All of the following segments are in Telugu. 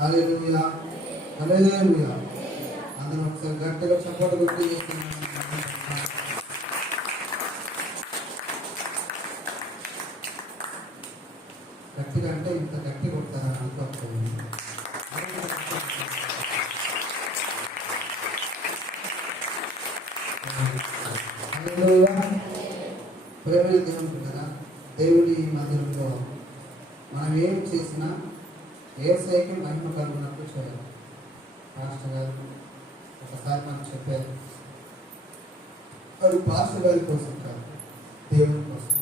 హల్లెలూయా, హల్లెలూయా. అందరం ఒకసారి గట్టిగా చప్పట్లు కొట్టి గట్టిగా అంటే ఇంత గట్టి కొడతారని అనుకోకపోయింది. ప్రేమ దేవుడు కదా, దేవుడి మందిరంలో మనం ఏం చేసినా యేసయ్యకి మహిమ కలుగునట్టు చేయాలి. పాస్టర్ గారు ఒకసారి మనం చెప్పారు, అది పాస్టర్ గారి కోసం కాదు, దేవుడి కోసం,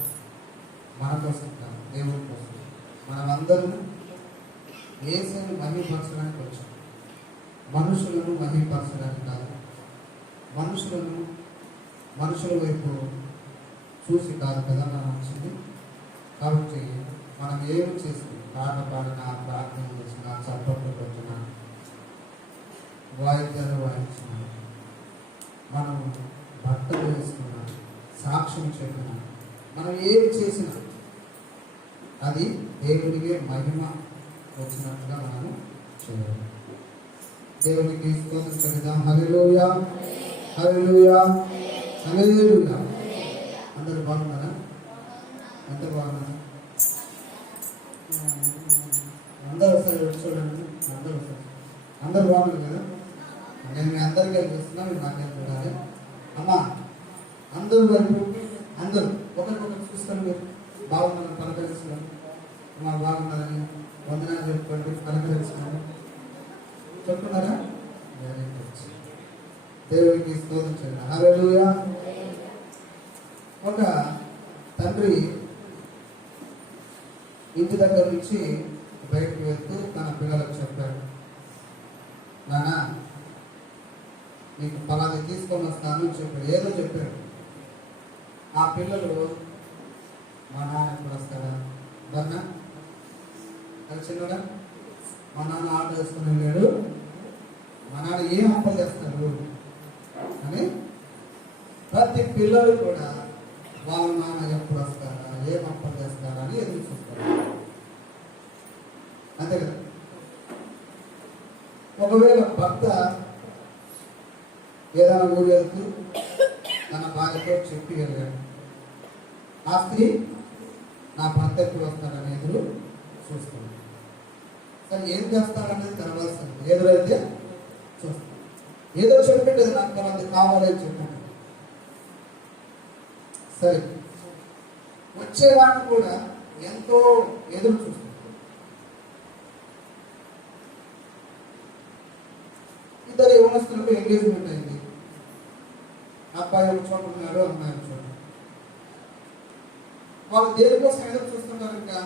మన కోసం కాదు, దేవుడి కోసం. మనమందరం యేసయ్యని మహిమపరచడానికి వచ్చాం, మనుషులను మహిమపరచడానికి కాదు, మనుషుల వైపు చూసి కాదు కదా మనం వచ్చింది. కాబట్టి మనం ఏమి చేసి పాట పాడినా, ప్రార్థన చేసినా, చప్పట్లు పెట్టినా, వాయిద్యాలు వాయించిన, మనం బట్టలు వేసుకున్నా, సాక్ష్యం చెప్పిన, మనం ఏమి చేసినా అది దేవుడికి మహిమ వచ్చినట్టుగా మనము చేయాలి. దేవునికి స్తోత్రం చెల్లిద్దాం. హల్లెలూయా, హల్లెలూయా, హల్లెలూయా. అందరూ బాగున్నారా? ఎంత బాగున్నారా? అందరూ ఒకసారి చూడండి, అందరూ బాగున్నారు కదా. నేను మీ అందరికీ చూస్తున్నా, మీరు నాకే చూడాలి. అమ్మా అందరూ వైపు అందరూ ఒకరికొకరు చూసుకొని మీరు బాగున్నారని పలకరిస్తున్నాను. అమ్మా బాగున్నారని వందనాలు చెప్పుకోండి, పలకరిస్తున్నాను. చెప్తున్నారా? దేవుడికి స్తోత్రం చేయండి. హల్లెలూయా. ఒక తండ్రి ఇంటి దగ్గర నుంచి బయటకు వెళ్తూ తన పిల్లలకు చెప్పాడు, నాన్న నీకు పలాది తీసుకొని వస్తాను అని చెప్పాడు. ఏదో చెప్పాడు. ఆ పిల్లలు మా నాన్న ఎప్పుడు వస్తాడా బన్నా అది చిన్నగా, మా నాన్న ఆటో వేసుకుని వెళ్ళాడు, మా నాన్న ఏం అప్పలు చేస్తాడు అని ప్రతి పిల్లలు కూడా వాళ్ళ నాన్న ఎప్పుడు వస్తారా, ఏం అప్పలు చేస్తారా అని ఎదురు చూస్తారు. అంతే కదా. ఒకవేళ భర్త ఏదైనా ఊరు వెళ్తూ తన భార్యతో చెప్పి వెళ్ళాడు, ఆ స్త్రీ నా భర్త ఎప్పుడు వస్తాడని ఎదురు చూస్తుంది. సరే ఏం చేస్తాడనేది తర్వాత ఎదురైతే చూస్తాడు. ఏదో చెప్పేది నాకు కొంతమంది కావాలని చెప్పాను. సరే వచ్చేవాడిని కూడా ఎంతో ఎదురు చూస్తుంది. ఇద్దరు యవనస్తులకు ఎంగేజ్మెంట్ అయింది. అబ్బాయి ఒక చోట ఉన్నాడు, అమ్మాయి ఒక చోట. వాళ్ళు దేనికోసం ఎదురు చూస్తున్నారు? ఇంకా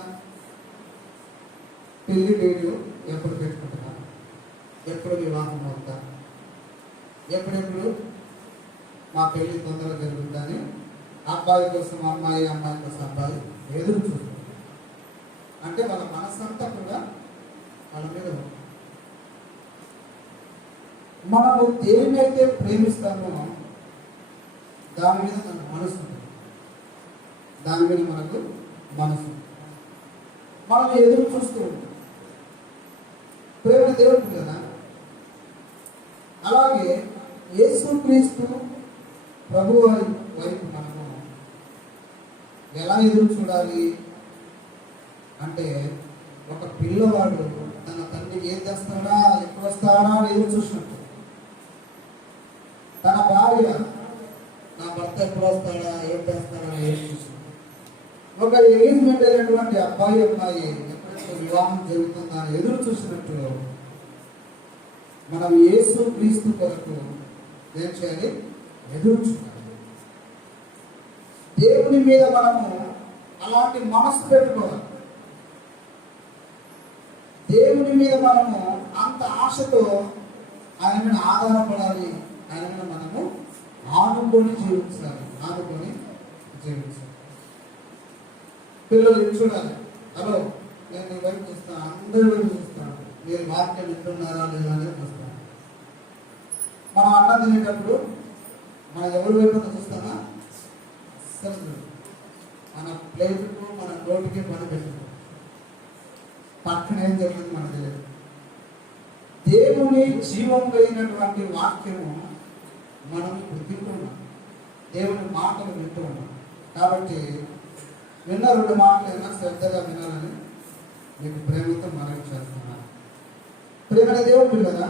పెళ్లి డేట్లు ఎప్పుడు పెట్టుకుంటున్నారు, ఎప్పుడు వివాహం అవుతా, ఎప్పుడెప్పుడు మా పెళ్లి తొందరగా జరుగుతుందని అబ్బాయి కోసం అమ్మాయి, అమ్మాయి కోసం అబ్బాయి ఎదురు చూస్తారు. అంటే వాళ్ళ మనసంతా కూడా వాళ్ళ మీద ఉంటుంది. మనము దేనినైతే ప్రేమిస్తామో దాని మీద మనకు మనసు ఉంటుంది, దాని మీద మనకు మనసు, మనం ఎదురు చూస్తూ ఉంటాం. ప్రేమ దేవుడు కదా. అలాగే యేసుక్రీస్తు ప్రభువు వైపు మనము ఎలా ఎదురు చూడాలి అంటే, ఒక పిల్లవాడు తన తండ్రి ఏం చేస్తాడా, ఎప్పుడు వస్తాడా అని ఎదురు చూసినట్టు, తన భార్య నా భర్త ఎప్పుడు వస్తాడా, ఏం చేస్తాడా అని ఎదురు చూసినట్టు, ఒక ఎంగేజ్మెంట్ అయినటువంటి అబ్బాయి అమ్మాయి ఎప్పుడైతే వివాహం జరుగుతుందా అని ఎదురు చూసినట్టు మనం యేసుక్రీస్తు కొరకు ఏం చేయాలి? ఎదురు చూడాలి. దేవుని మీద మనము అలాంటి మనసు పెట్టుకోవాలి. దేవుని మీద మనము అంత ఆశతో ఆయన మీద ఆధారపడాలి, ఆయన మీద మనము ఆనుకొని జీవించాలి. పిల్లలు చూడాలి. హలో, నేను నీ వైపు చూస్తాను, అందరి వైపు చూస్తాను, మీరు వాక్యం వింటున్నారా లేదా అనేది చూస్తాను. మనం అన్నం తినేటప్పుడు మనం ఎవరి వైపు చూస్తామా? అసలు మన ప్లేట్కు మన నోటికి పని పెట్టు, పక్కన ఏం జరుగుతుంది మనకు తెలియదు. దేవుని జీవం కలిగినటువంటి వాక్యము మనం ఇప్పుడు వింటున్నాం. దేవుని మాటలు వింటూ ఉన్నాం. కాబట్టి విన్న 2 మాటలైనా శ్రద్ధగా వినాలని మీకు ప్రేమతో మనవి చేస్తున్నాను. ప్రేమైన దేవుడు పిల్లగా,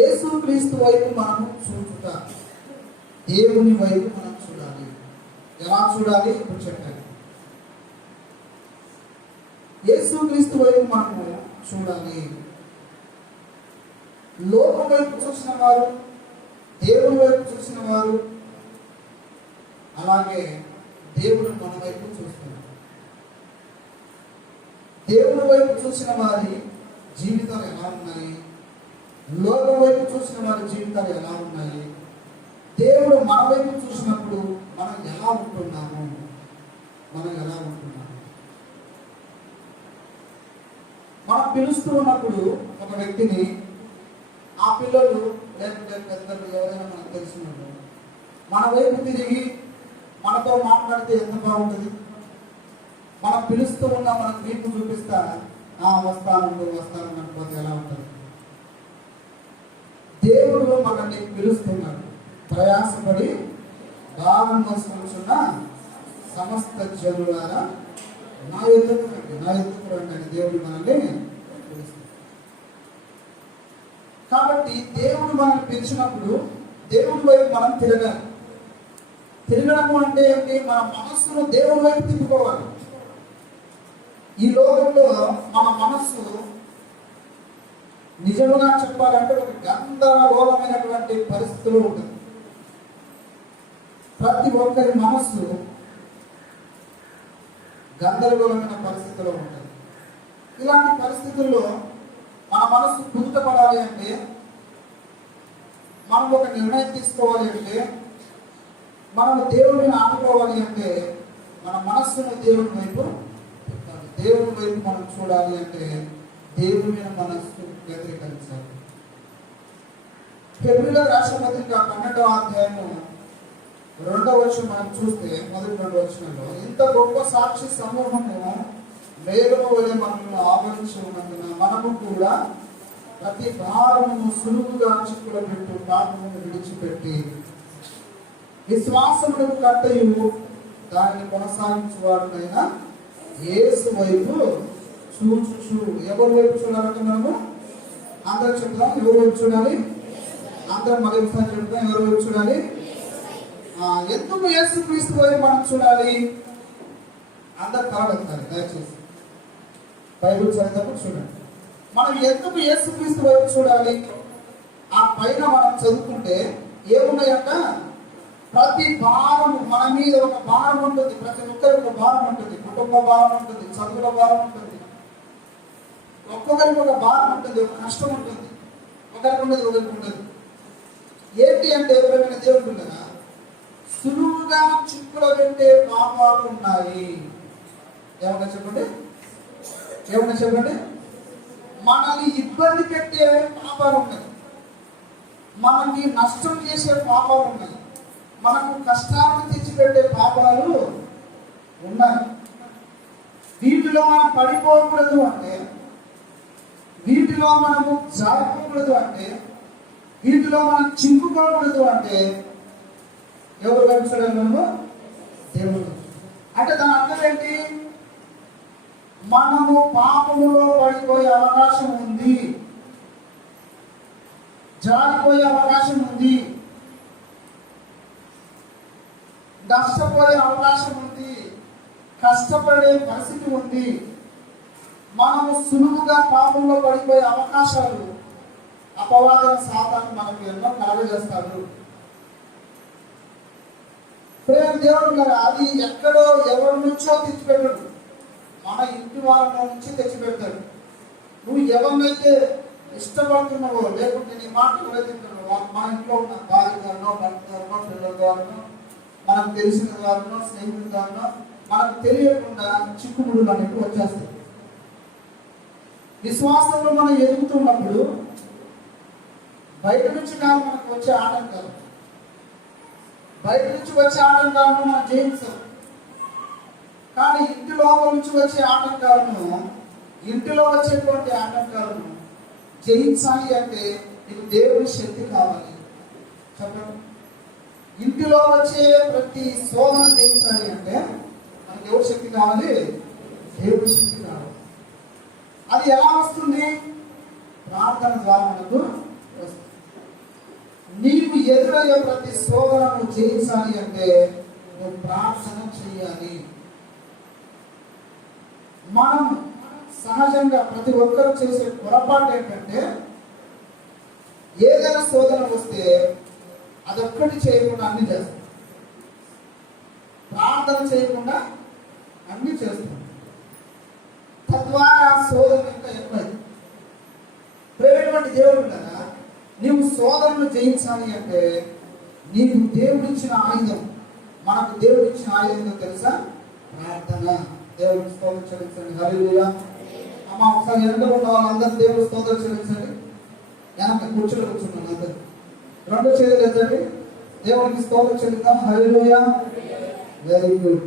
యేసుక్రీస్తు వైపు మనము చూచుట, దేవుని వైపు మనం చూడాలి. ఎలా చూడాలి ఇప్పుడు చెప్పాను. యేసుక్రీస్తు వైపు మనము చూడాలి. లోకం వైపు చూసిన వారు, దేవుని వైపు చూసిన వారు, అలాగే దేవుడు మన వైపు చూస్తున్నాడు. దేవుని వైపు చూసిన వారి జీవితాలు ఎలా ఉన్నాయి, లోకం వైపు చూసిన వారి జీవితాలు ఎలా ఉన్నాయి, దేవుడు మన వైపు చూసినప్పుడు మనం ఎలా ఉంటున్నాము, మనం పిలుస్తూ ఉన్నప్పుడు ఒక వ్యక్తిని, ఆ పిల్లలు లేకుంటే పెద్దలు ఎవరైనా మనకు తెలిసినప్పుడు మన వైపు తిరిగి మనతో మాట్లాడితే ఎంత బాగుంటుంది. మనం పిలుస్తూ ఉన్నా మనకు వీపు చూపిస్తా వస్తాను అనుకోతే ఎలా ఉంటుంది. దేవుడు మనల్ని పిలుస్తున్నాడు. ప్రయాసపడి భారం మోసుకొనుచున్న సమస్త జనులారా నా ఎదుకు రండి అని దేవుడు మనల్ని పిలుస్తున్నాడు. కాబట్టి దేవుడు మనల్ని పిలిచినప్పుడు దేవుడి వైపు మనం తిరగాలి. తిరగడము అంటే ఏంటి? మన మనస్సును దేవుడి వైపు తిప్పుకోవాలి. ఈ లోకంలో మన మనస్సు నిజంగా చెప్పాలంటే ఒక గందరగోళమైనటువంటి పరిస్థితులు ఉంటుంది. ప్రతి ఒక్కరి మనస్సు గందరగోళమైన పరిస్థితుల్లో ఉంటుంది. ఇలాంటి పరిస్థితుల్లో మన మనస్సు కుదుటపడాలి అంటే, మనం ఒక నిర్ణయం తీసుకోవాలి అంటే, మనము దేవుడిని ఆడుకోవాలి అంటే, మన మనస్సును దేవుని వైపు పెట్టాలి. దేవుని వైపు మనం చూడాలి అంటే దేవుని మీద మనస్సు కేంద్రీకరించాలి. ఫిబ్రవరి రాష్ట్ర పత్రిక 12వ అధ్యాయము 2వ వచనం మనం చూస్తే, మొదటి 2 వచనంలో, ఇంత గొప్ప సాక్షి సమూహము మేఘము వలె మనల్ని ఆవరించి ఉన్నందున మనము కూడా ప్రతి భారమును సులువుగా చిక్కుల పెట్టు పాపమును విడిచిపెట్టి విశ్వాసములకు కర్తయు దానిని కొనసాగించువాడునైనా యేసు వైపు చూచు. ఎవరి వైపు చూడాలంటే మనము అందరూ చెప్తాం. ఎవరి వైపు చూడాలి? అందరం మళ్ళీ ఒకసారి చెప్తాం. ఎవరి వైపు చూడాలి? ఎందుకు యేసుక్రీస్తు వైపు మనం చూడాలి? అందరు కావాలి దయచేసి బైబిల్ చదివేటప్పుడు చూడండి. మనం ఎందుకు యేసుక్రీస్తు వైపు చూడాలి? ఆ పైన మనం చదువుకుంటే ఏమున్నాయంట? ప్రతి భారం, మన మీద ఒక భారం ఉంటుంది. ప్రతి ఒక్కరికి ఒక భారం ఉంటుంది. కుటుంబ భారం ఉంటుంది, చదువుల భారం ఉంటుంది, ఒక్కొక్కరికి ఒక భారం ఉంటుంది, ఒక కష్టం ఉంటుంది. ఒకరికి ఉండదు, ఒకరికి ఉండదు. ఏంటి అంటే ఎవరైనా దేవుడు ఉండగా సులువుగా చిక్కుల పెట్టే పాపాలు ఉన్నాయి. ఏమన్నా చెప్పండి. మనల్ని ఇబ్బంది పెట్టే పాపాలు ఉన్నాయి, మనకి నష్టం చేసే పాపాలు ఉన్నాయి, మనకు కష్టాలను తెచ్చిపెట్టే పాపాలు ఉన్నాయి. వీటిలో మనం పడిపోకూడదు అంటే, వీటిలో మనము జారిపోకూడదు అంటే, వీటిలో మనం చింపుకోకూడదు అంటే ఎవరు వైపు చూడాలి? మనము దేవుడు. అంటే దాని అర్థం ఏంటి? మనము పాపములో పడిపోయే అవకాశం ఉంది, జారిపోయే అవకాశం ఉంది, నష్టపోయే అవకాశం ఉంది, కష్టపడే పరిస్థితి ఉంది. మనము సులువుగా పాపంలో పడిపోయే అవకాశాలు అపవాదం సాతాను మనకు ఎన్నో కలగజేస్తాడు. ప్రేమ దేవుడు గారు అది ఎక్కడో ఎవరి నుంచో తెచ్చిపెట్టాడు, మన ఇంటి వాళ్ళ నుంచి తెచ్చిపెడతాడు. నువ్వు ఎవరినైతే ఇష్టపడుతున్నావో, లేకుంటే నీ మాట ఎవరైతే మా ఇంట్లో ఉన్న భార్య గారినో, భర్త గారినో, పిల్లల గారినో, మనకు తెలిసిన గారినో, స్నేహితుల గారినో, మనకు తెలియకుండా చిక్కుముడులు అనేవి వచ్చేస్తాయి. విశ్వాసంలో మనం ఎదుగుతున్నప్పుడు బయట నుంచి కాదు మనకు వచ్చే ఆటంకాలు, బయట నుంచి వచ్చే ఆటంకాలను మనం జయించాం. కానీ ఇంటి లోపల నుంచి వచ్చే ఆటంకాలను, ఇంటిలో వచ్చేటువంటి ఆటంకాలను జయించాలి అంటే నీకు దేవుని శక్తి కావాలి. చెప్పండి, ఇంటిలో వచ్చే ప్రతి శోధన జయించాలి అంటే మనకి ఎవరి శక్తి కావాలి? దేవుని శక్తి కావాలి. అది ఎలా వస్తుంది? ప్రార్థన ద్వారా మనకు వస్తుంది. నీకు ఎదురయ్యే ప్రతి శోధనను జయించాలి అంటే నువ్వు ప్రార్థన చేయాలి. మనం సహజంగా ప్రతి ఒక్కరు చేసే పొరపాటు ఏంటంటే ఏదైనా శోధన వస్తే అదొక్కటి చేయకుండా అన్ని చేస్తాం, ప్రార్థన చేయకుండా అన్ని చేస్తాం. తద్వారా శోధన ఇంకా ఎక్కువైంది. ప్రేమటువంటి దేవుడు కదా, నీవు శోధనను జయించాలి అంటే నీకు దేవుడిచ్చిన ఆయుధం, మనకు దేవుడిచ్చిన ఆయుధం తెలుసా? ప్రార్థన. దేవుడికి స్తోత్రం చెల్లించండి. హల్లెలూయా. అమ్మ ఒకసారి వెనక ఉన్న వాళ్ళందరూ దేవుడి స్తోత్రం చెల్లించండి. వెనక కూర్చున్నాను అందరు రెండో చేతులు ఎత్తండి. దేవుడికి స్తోత్రం చెల్లిద్దాం. హల్లెలూయా. Very good.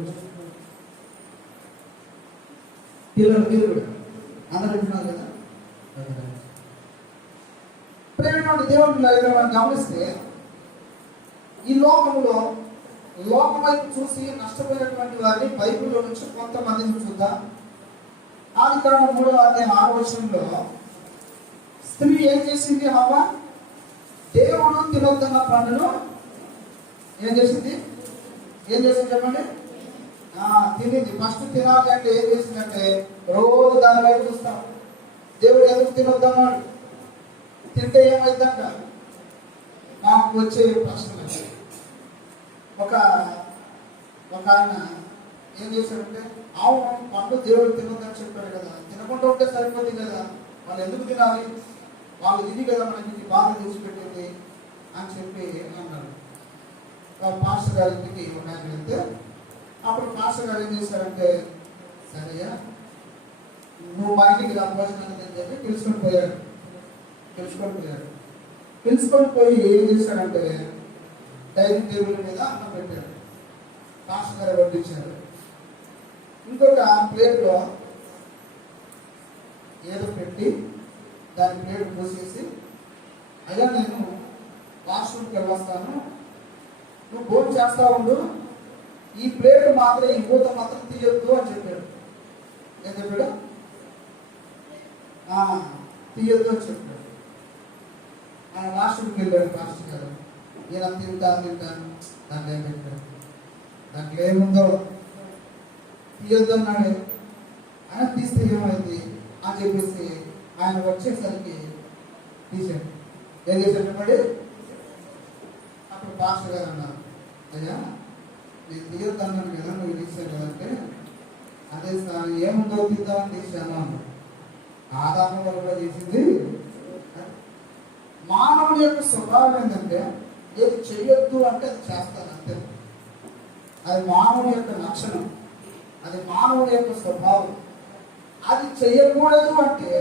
పిల్లలు అందరూ వింటున్నారు కదా. ప్రేమటువంటి దేవుడిని మనం గమనిస్తే ఈ లోకంలో లోకం వైపు చూసి నష్టపోయినటువంటి వారిని బైబిల్లో నుంచి కొంతమందిని చూద్దాం. ఆదికాండం 3వ అధ్యాయం 6వ వచనంలో స్త్రీ ఏం చేసింది? హవ్వ దేవుడు తినొద్దన్న పండును ఏం చేసింది చెప్పండి? తినింది. ఫస్ట్ తినాలి అంటే ఏం చేసిందంటే రోజు దాని వైపు చూస్తాం. దేవుడు ఎందుకు తినొద్దన్నాడు? తింటే ఏమైందంట? నాకు వచ్చే ప్రశ్న, ఒక ఆయన ఏం చేశాడంటే, అవును పండు దేవుడు తినొద్దని చెప్పాడు కదా, తినకుండా ఉంటే సరిపోతుంది కదా, వాళ్ళు ఎందుకు తినాలి? వాళ్ళు తిని కదా మనకి బాధ తెచ్చిపెట్టింది అని చెప్పి అన్నాడు. పాస్టర్ గారి ఇంటికి ఒక ఆయన వెళ్తే అప్పుడు పాస్టర్ గారు ఏం చేశారంటే, సరేయా నువ్వు మా ఇంటికి రాబోతున్నాను అని చెప్పి పిలుచుకొని పోయాడు. పిలుచుకొని పోయి ఏం చేశాడంటే డైనింగ్ టేబుల్ మీద అన్నం పెట్టాడు. పాస్టర్ గారు వడ్డించారు. ఇంకొక ప్లేట్లో ఏదో పెట్టి దాని ప్లేట్ పోసేసి, అయ్యా నేను వాష్రూమ్కి వెళ్ళొస్తాను, నువ్వు భోజనం చేస్తా ఉండు, ఈ ప్లేట్ మాత్రం ఈ మూత మాత్రం తీయొద్దు అని చెప్పాడు. ఏం చెప్పాడు? తీయొద్దు అని చెప్పాడు. ఆయన వాష్రూమ్కి వెళ్ళాడు పాస్టర్ గారు. ఈయన తింటాను దాంట్లో ఏం పెట్టాడు? దాంట్లో ఏముందో తీయొద్దు అన్నాడు. ఆయన తీస్తే ఏమైంది అని చెప్పేసి ఆయన వచ్చేసరికి తీసాడు. ఏం చేశాడు చెప్పండి? అప్పుడు పాస్టర్ గారు అన్నారు, అయ్యా నేను తీయొద్దు అన్నాను కదా, నువ్వు తీసాను కదంటే, అదే సార్ ఏముందో తీద్దామని తీసాను అన్నాడు. ఆదాము కూడా చేసింది. మానవుడి యొక్క స్వభావం ఏంటంటే ఏది చెయ్యొద్దు అంటే అది చేస్తాను అంతే. అది మానవుడి యొక్క లక్షణం, అది మానవుడి యొక్క స్వభావం. అది చెయ్యకూడదు అంటే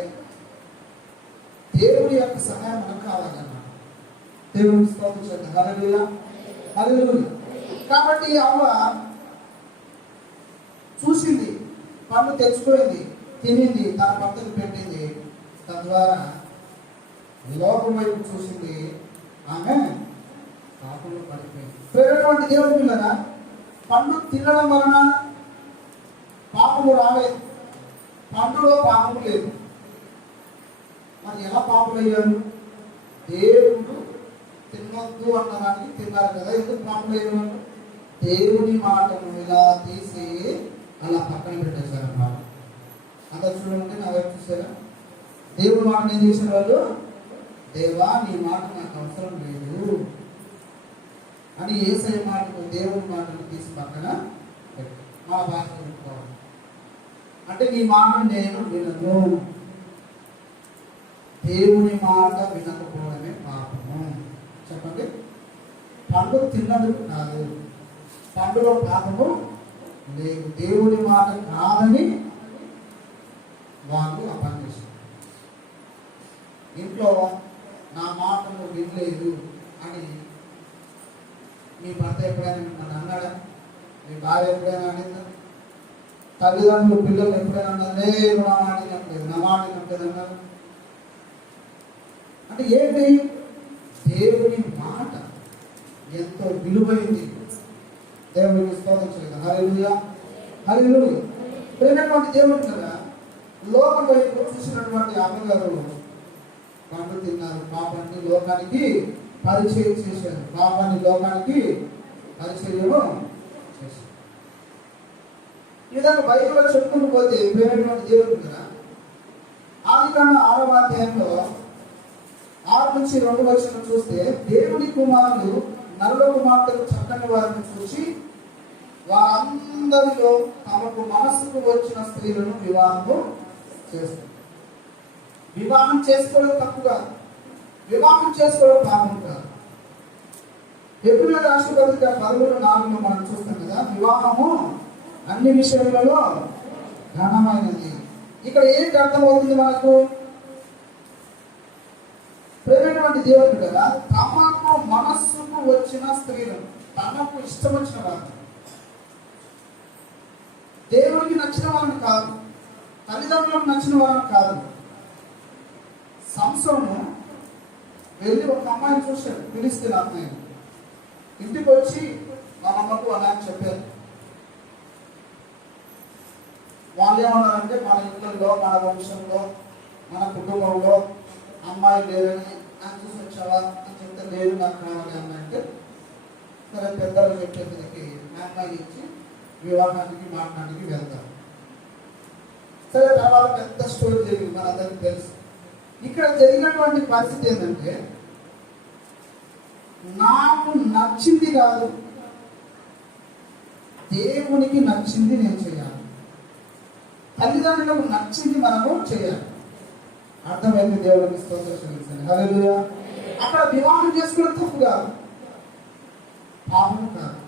దేవుడి యొక్క సమయం మనకు కావాలన్నమాట. దేవుని స్తోత్రం. హల్లెలూయా. హల్లెలూయా. కాబట్టి అవ్వ చూసింది, పండు తెచ్చుకోయింది, తినింది, తన భర్తకు పెట్టింది. తద్వారా లోకం వైపు చూసింది, ఆమె పాపంలో పడిపోయింది. ప్రేమటువంటి దేవుడి పిల్లరా, పండు తినడం వలన పాపము రాలేదు, పండులో పాపము లేదు. మరి ఎలా పాపలయ్యారు? దేవుడు తినొద్దు అన్నదానికి తిన్నారు కదా, ఎందుకు పాపలయ్యారు? దేవుని మాటను ఇలా తీసి అలా పక్కన పెట్టేశారు అన్నమాట. అందరు చూడండి, నా వైపు చూసారా? దేవుడి మాటను ఏం చేసిన వాళ్ళు? దేవా నీ మాట నాకు అవసరం లేదు అని యేసయ్య మాటను, దేవుని మాటను తీసి పక్కన మా భాష పెట్టుకోవాలి. అంటే నీ మాట నేను వినను. దేవుని మాట వినకపోవడమే పాపము. చెప్పండి. పండు తిన్నందుకు కాదు, పండులో పాపము లేదు. దేవుని మాట కాదని వాళ్ళు ఆ పని చేశారు. ఇంట్లో నా మాటను వినలేదు అని మీ భర్త ఎప్పుడైనా మిమ్మల్ని అన్నాడా? మీ భార్య ఎప్పుడైనా అనిందా? తల్లిదండ్రులు పిల్లలు ఎప్పుడైనా అన్నదే నా మాట వినట్లేదు, నా మాట వినట్లేదు అన్నారు? అంటే ఏంటి? దేవుని మాట ఎంతో విలువైంది. దేవునికి స్తోత్రం చెల్లిద్దాం. హల్లెలూయా, హల్లెలూయా. ప్రేమైనటువంటి దేవుడు కదా, లోకం వైపు చూసినటువంటి అమ్మగారు పండు తిన్నారు. పాపాన్ని లోకానికి పరిచయం చేశారు. పాపాన్ని లోకానికి పరిచయం చేశారు. ఈ విధంగా బైబిల్లో చెప్పుకుంటూ పోతే ప్రేమైనటువంటి దేవుడు కదా, ఆదికాండ 6వ అధ్యాయంలో 6 నుంచి 2 వచనం చూస్తే, దేవుని కుమారులు నరుల కుమార్తెలు చక్కని వారిని చూసి వారందరిలో తమకు మనసుకు వచ్చిన స్త్రీలను వివాహము చేస్తారు. వివాహం చేసుకోవడం తప్పు కాదు, వివాహం చేసుకోవడం పాపం కాదు. హెబ్రీయుల రాసిన పత్రిక 13:4 మనం చూస్తాం కదా, వివాహము అన్ని విషయాలలో ఘనమైనది. ఇక్కడ ఏంటి అర్థమవుతుంది మనకు? ప్రేమైనటువంటి దేవుడు కదా, తమకు మనస్సుకు వచ్చిన స్త్రీలను, తనకు ఇష్టం వచ్చిన వారు, దేవుడికి నచ్చిన వాళ్ళని కాదు, తల్లిదండ్రులకు నచ్చిన వాళ్ళని కాదు. సంసోను వెళ్ళి ఒక అమ్మాయిని చూశాడు, ఫిలిష్తీయుల అమ్మాయిని. ఇంటికి వచ్చి వాళ్ళ అమ్మకు అలా చెప్పారు. వాళ్ళు ఏమన్నారంటే, మన ఇంట్లో, మన వంశంలో, మన కుటుంబంలో అమ్మాయి లేదని అని చూసి వచ్చావా అని చెప్తే, లేదు నాకు కావాలి అమ్మాయి అంటే, సరే పెద్దలు చెప్పేసరికి ఆ అమ్మాయిని ఇచ్చి వివాహానికి మాట్లాడానికి వెళ్తారు. సరే తర్వాత పెద్ద స్టోరీ జరిగింది, మనందరికీ తెలుసు. ఇక్కడ జరిగినటువంటి పరిస్థితి ఏంటంటే, నాకు నచ్చింది కాదు, దేవునికి నచ్చింది నేను చేయాలి, తల్లిదండ్రులకు నచ్చింది మనము చేయాలి. అర్థమైంది? దేవుడికి స్తోత్రం చెల్లించండి. హల్లెలూయా. అక్కడ వివాహం చేసుకోవడం తప్పు కాదు, పాపం కాదు.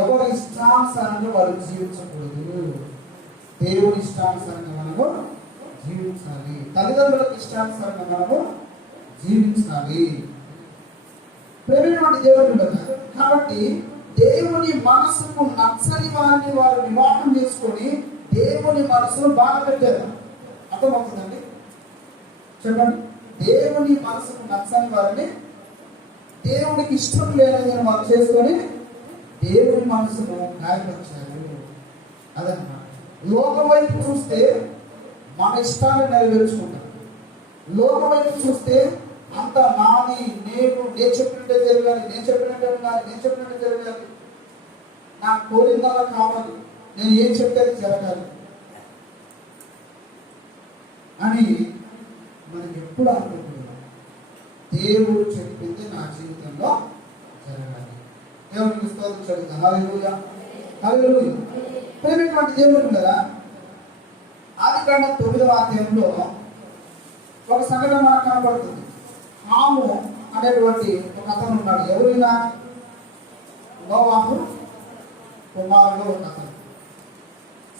ఎవరి ఇష్టానుసారంగా వారు జీవించకూడదు, దేవుని ఇష్టానుసారంగా మనము జీవించాలి, తల్లిదండ్రులకు ఇష్టానుసారంగా మనము జీవించాలి. ప్రేమైనటువంటి దేవుడు కదా, కాబట్టి దేవుని మనసుకు నచ్చని వారిని వారు వివాహం చేసుకొని దేవుని మనసును బాధ పెట్టారు. అర్థమవుతుందండి? చెప్పండి. దేవుని మనసుకు నచ్చని వారిని, దేవునికి ఇష్టం లేదని వారు చేసుకొని దేవుని మనసును గాయపరిచారు. అదన్నమాట. లోకం వైపు చూస్తే మన ఇష్టాన్ని నెరవేర్చుకుంటాం. లోకం వైపు చూస్తే అంత నాది, నేను చెప్పినట్టే జరగాలి, నేను చెప్పినట్టే ఉండాలి, నేను చెప్పినట్టే జరగాలి, నాకు కోరిందల్లా కావాలి, నేను ఏం చెప్తే జరగాలి అని మనకి ఎప్పుడు అనుకుంటున్నాం. దేవుడు చెప్పింది నా జీవితంలో జరగాలి. దేవునికి స్తోత్రం చెల్లిద్దాం. హల్లెలూయా, హల్లెలూయా. ప్రేమైనటువంటి దేవుడు కదా, ఆదికాండ 9వ అధ్యాయంలో ఒక సంఘటన మనకు కనబడుతుంది. హాము అనేటువంటి ఒక అతను ఉన్నాడు. ఎవరైనా నోవాహు కుమారుడు ఒక అతను.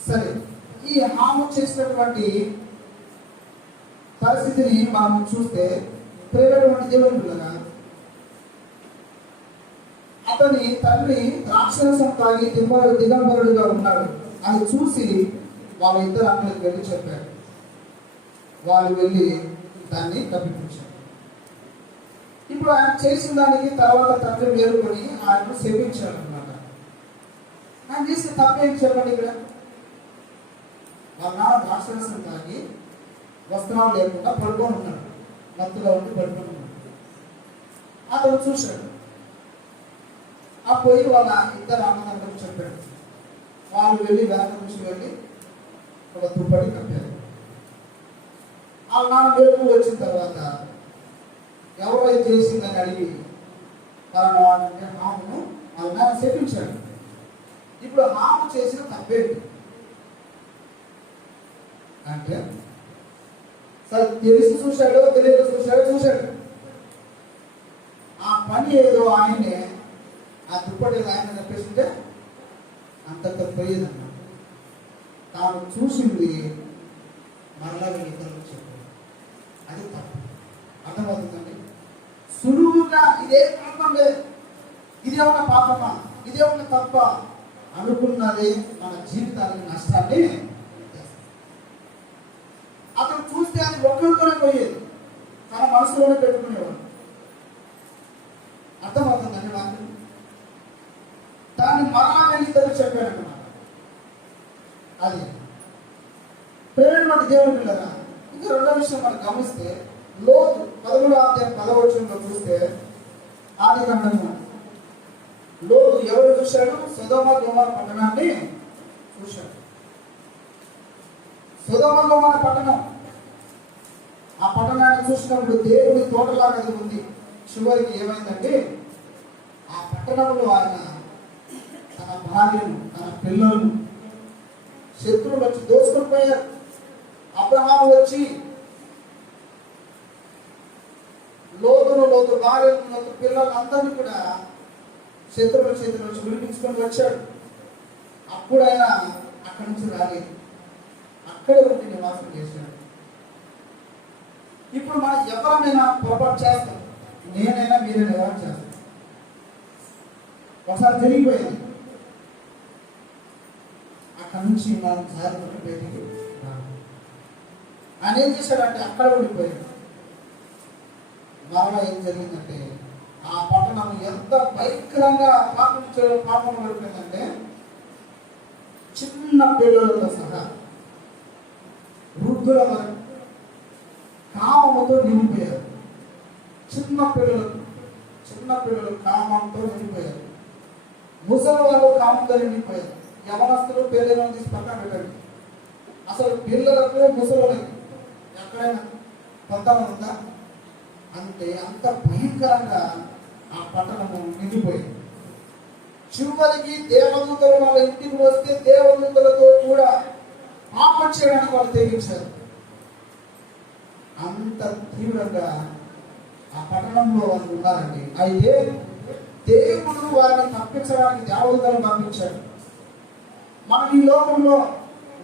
సరే, ఈ హాము చేసినటువంటి పరిస్థితిని మనం చూస్తే, ప్రేమైనటువంటి దేవుడు కదా, అతని తండ్రి ద్రాక్షరసం తాగి దిగంబరుడిగా ఉన్నాడు. అది చూసి వాళ్ళ ఇద్దరు అన్నలకు వెళ్ళి చెప్పారు. వాళ్ళు వెళ్ళి దాన్ని కప్పిపుచ్చారు. ఇప్పుడు ఆయన చేసిన దానికి తర్వాత తండ్రి మేలుకొని ఆయనను సేవించాడు అనమాట. ఆయన చేసిన తప్పేంటి చెప్పండి? ఇక్కడ వాళ్ళ నాన్న ద్రాక్షరసం తాగి వస్త్రాలు లేకుండా పడుకొని ఉన్నాడు, మత్తుగా ఉండి పడుకొని ఉన్నాడు. అతను చూశాడు. ఆ పోయి వాళ్ళ ఇద్దరు అన్నదమ్ములకు చెప్పాడు. వాళ్ళు వెళ్ళి వెనక నుంచి వెళ్ళి ఒక దుప్పటి కప్పారు. వాళ్ళ నాన్న వేరుకు వచ్చిన తర్వాత ఎవరైతే చేసిందని అడిగి పలానా హామును వాళ్ళ నాన్న శపించాడు. ఇప్పుడు హాము చేసిన తప్పేంటి అంటే, సరే తెలిసి చూశాడో తెలియక చూశాడు. ఆ పని ఏదో ఆయనే, ఆ దుప్పటి ఏదో ఆయన చెప్పేసింటే అంత పోయేదన్నమాట. తాను చూసింది మరలా వీళ్ళిద్దరు చెప్పారు. అది తప్పు. అర్థమవుతుందండి? సులువుగా ఇదే పాపం లేదు, ఇదేమన్నా పాపమా, ఇదేమన్నా తప్ప అనుకున్నది మన జీవితానికి నష్టాన్ని. అతను చూస్తే అది ఒక్కరితోనే పోయేది, తన మనసులోనే పెట్టుకునేవాడు. అర్థమవుతుందండి నాకు. దాన్ని మరలా వెళ్ళి ఇద్దరు చెప్పారన్నమాట. అది ప్రేమ దేవుని పిల్లరా. ఇంకా రెండో విషయం మనం గమనిస్తే లోతు 13వ అధ్యాయం 10వ వచనంలో చూస్తే ఆది గ్రంథంలో లోతు ఎవరు చూశాడు? సొదొమ గొమొర్రా పట్టణాన్ని చూశాడు. సొదొమ గొమొర్రా పట్టణం, ఆ పట్టణాన్ని చూసినప్పుడు దేవుని తోటలాగా అది ఉంది. చివరికి ఏమైందంటే ఆ పట్టణంలో ఆయన తన భార్యను, తన పిల్లలను శత్రువులు వచ్చి దోచుకొని పోయారు. అబ్రహాము వచ్చి లోతు భార్యను, లోతు పిల్లలందరినీ కూడా శత్రువుల చేతుల నుంచి విడిపించుకొని వచ్చాడు. అప్పుడు ఆయన అక్కడి నుంచి రాలేదు, అక్కడే ఉండి నివాసం చేశాడు. ఇప్పుడు మనం ఎవరైనా పొరపాటు చేస్తాం, నేనైనా మీరైనా ఎవరు చేస్తాం. ఒకసారి జరిగిపోయింది, అక్కడి నుంచి మనం జాగ్రత్త బయటికి ఆయన ఏం చేశాడంటే అక్కడ ఉండిపోయాడు. మరలా ఏం జరిగిందంటే ఆ పట్టణం ఎంత భయంకరంగా పాపం పడిపోయిందంటే చిన్న పిల్లలతో సహా వృద్ధుల వరకు కామముతో నిండిపోయారు. చిన్న పిల్లలు కామంతో నిండిపోయారు. ముసలి వాళ్ళు కామంతో నిండిపోయారు. యవనస్తులు పెళ్ళైన తీసి పక్కన పెట్టండి. అసలు పిల్లలకు ముసలులకి ఎక్కడైనా పొందాల ఉందా? అంటే అంత భయంకరంగా ఆ పట్టణము నిండిపోయింది. చివరికి దేవదూతలు వాళ్ళ ఇంటికి వస్తే దేవదూతలతో కూడా పాపం చేయడానికి వాళ్ళు తెగించారు. అంత తీవ్రంగా ఆ పట్టణంలో వాళ్ళు ఉన్నారండి. అయితే దేవుడు వారిని తప్పించడానికి దేవదూతలను పంపించాడు. మనం ఈ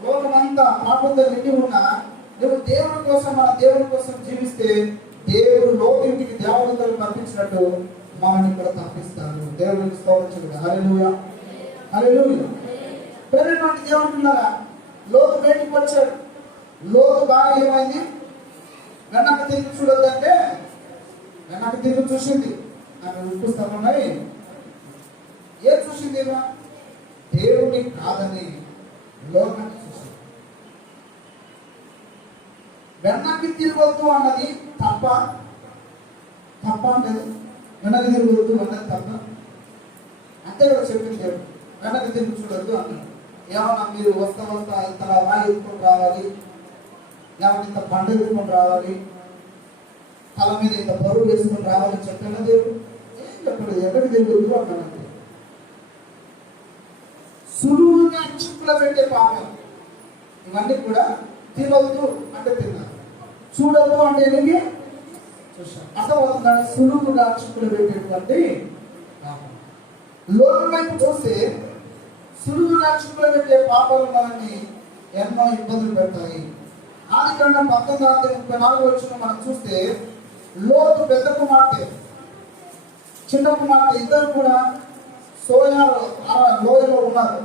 లోకమంతా పాపంతో నిండి ఉన్నా నువ్వు దేవుడి కోసం, మన దేవుడి కోసం జీవిస్తే దేవుడు లోకింటికి దేవదూతలు పంపించినట్టు మనల్ని ఇక్కడ తప్పిస్తాడు. దేవుడికి స్తోత్రం. హల్లెలూయా, హల్లెలూయా. ప్రేమటువంటి దేవుడు పిల్లరా, లోతు బయటికి వచ్చాడు. లోతు బాగా ఏమైంది? వెనక్కి తిరిగి చూడొద్దంటే వెనక్కి తిరిగి చూసింది. నాకు ఉప్పు స్థలం ఉన్నాయి. ఏం చూసింది? దేవుడిని కాదని లోకాన్ని చూసింది. వెనక్కి తిరగొద్దు అన్నది తప్ప అంటే వెనక్కి తిరగొద్దు అన్నది తప్ప అంతే కదా చెప్పింది దేవుడు. వెనక్కి తిరిగి చూడొద్దు అన్నాడు. ఏమన్నా మీరు వస్తా ఇంత రాయి ఎత్తుకొని రావాలి, లేకపోతే ఇంత బండ ఎత్తుకొని రావాలి, తల మీద ఇంత బరువు వేసుకొని రావాలని చెప్పిన దేవుడు ఏం చెప్పడు. ఎక్కడికి తిరగొద్దు అన్నాడు. సులువుగా చిక్కులో పెట్టే పాపం ఇవన్నీ కూడా తినవద్దు అంటే తిన్నారు, చూడద్దు అంటే ఎనిమిది చూసాం. అర్థమవుతుందని సులువుగా చిక్కులు పెట్టేటువంటి పాపం. లోటు వైపు చూస్తే సులువుగా చిక్కులు పెట్టే పాపాలు మనల్ని ఎన్నో ఇబ్బందులు పెడతాయి. ఆది కాండం 19:34 మనం చూస్తే లోతు పెద్ద కుమార్తె, చిన్న కుమార్తె ఇద్దరు కూడా లోయలో ఉన్నారు.